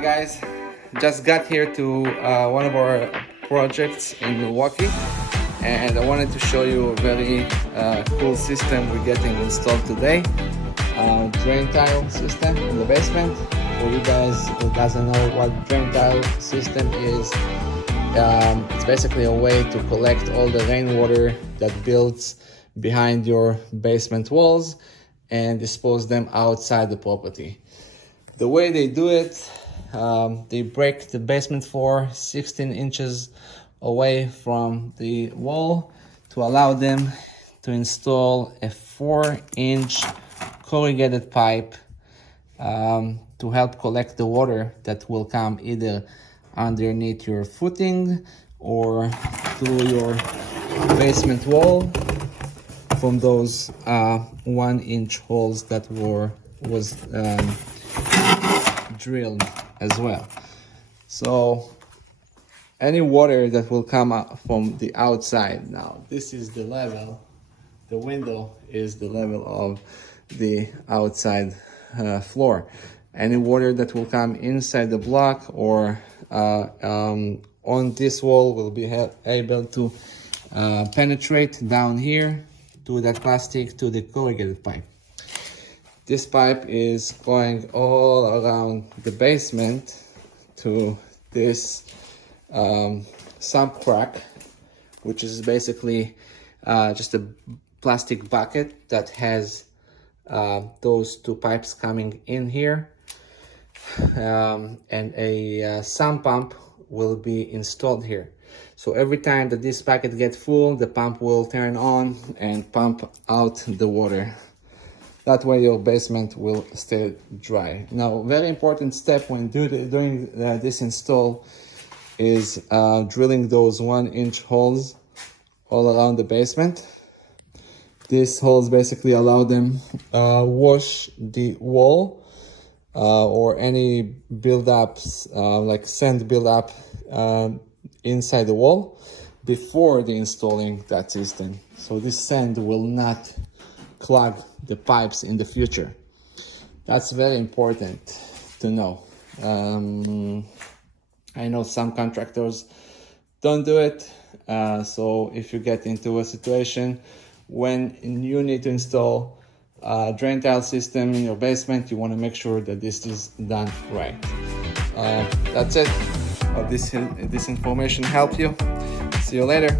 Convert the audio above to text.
Hi guys, just got here to one of our projects in Milwaukee, and I wanted to show you a very cool system we're getting installed today. Drain tile system in the basement. For you guys who doesn't know what drain tile system is, it's basically a way to collect all the rainwater that builds behind your basement walls and dispose them outside the property. The way they do it, they break the basement floor 16 inches away from the wall to allow them to install a 4-inch corrugated pipe to help collect the water that will come either underneath your footing or through your basement wall from those 1-inch holes that was drilled as well. So any water that will come out from the outside, now this is the level, the window is the level of the outside floor. Any water that will come inside the block or on this wall will be able to penetrate down here to that plastic, to the corrugated pipe. This pipe is going all around the basement to this sump crack, which is basically just a plastic bucket that has those two pipes coming in here, and a sump pump will be installed here. So every time that this bucket gets full, the pump will turn on and pump out the water. That way your basement will stay dry. Now, very important step when doing this install is drilling those 1-inch holes all around the basement. These holes basically allow them wash the wall or any buildups like sand buildup inside the wall before the installing that system. So this sand will not clog the pipes in the future. That's very important to know. I know some contractors don't do it, so if you get into a situation when you need to install a drain tile system in your basement, you want to make sure that this is done right. That's it. Hope this information helped you. See you later.